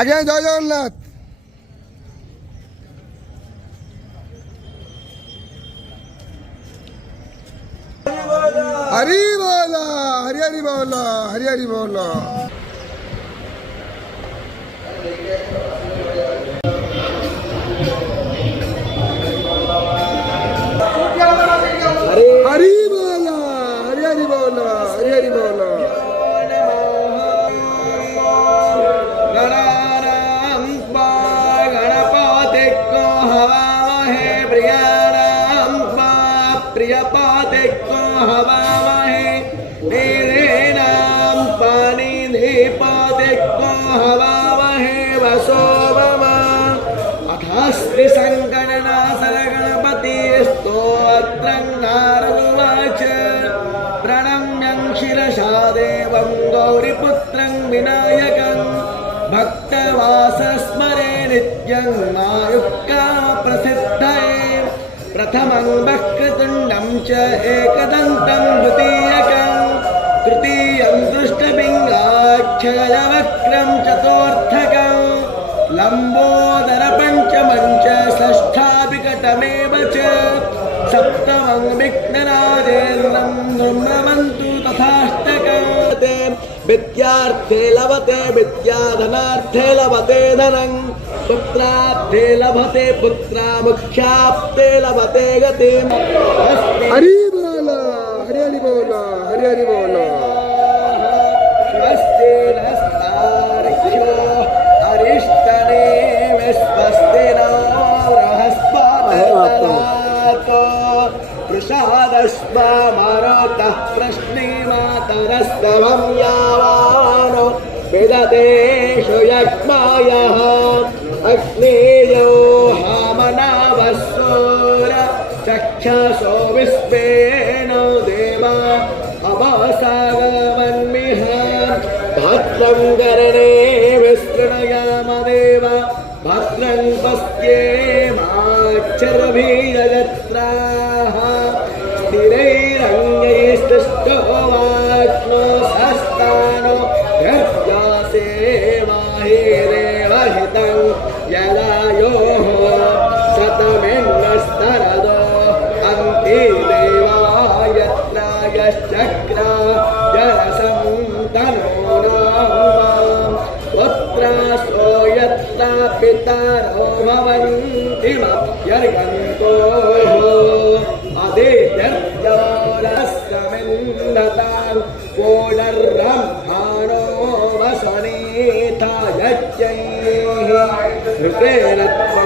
ଆଜ୍ଞା ଜୟ ଜଗନ୍ନାଥ। हरि बोल हरि हरि बोल हरि हरि बोल। हरि बोल हरि हरि बोल हरि हरि बोल। प्रियपाते को हवामहे नीरेणां पानी धीपाते को हवामहे वसोवमा अथास्ति संगणनासन गणपति स्तोत्रं नारदुवाच प्रणम्यं शिरसा देवं गौरीपुत्रं विनायकं भक्तवासस्मरे नित्यं मायुक्का प्रसिद्धये प्रथमं वक्रतुण्डं च एकदन्तं द्वितीयकं तृतीयं दृष्टपिङ्गाक्षयवक्रं चतुर्थकं लम्बोदरपञ्चमं च षष्ठाविकटमेव च सप्तमं विघ्नराजेन्द्रं नृण्वन्तु तथाष्टकं विद्यार्थे लभते विद्या धनार्थे लभते धनं पुत्रार्थे लभते पुत्रा मुख्याप्ते लभते गतिम्। हरि बोल हरि हरि बोल हरि हरि बोल। स्वस्ति नस्तार्क्ष्यो अरिष्टनेमि स्वस्ति नो बृहस्पतिर्दधातु प्रसादस्त्वमरुतः प्रश्नीमातरस्तवं यावानो विदतेषु यक्ष्मायः अग्नेयो हामनावसूर चक्षसो विस्वेन देवा अवसागमन्मिह भद्रं कर्णे विस्तृणयाम देव भद्रं पश्येमाक्षरभिर्यजत्राः स्थिरैरङ्गैस्तुष्टो वाक्नो सस्तानो गर्जासेवाहिरेवहितं यदायोः शतमिन्नस्तरदो अन्ति देवायत्रायश्चक्रा जरसं तनूनां पुत्रासो यत्रा पितरो भवन्ति मह्यर्गन्तोः अदित्यर्जोरस्रमिन्दतां पुनर्ब्रह्माणो वसनेथा यज्ञैः ऋतेरत्वा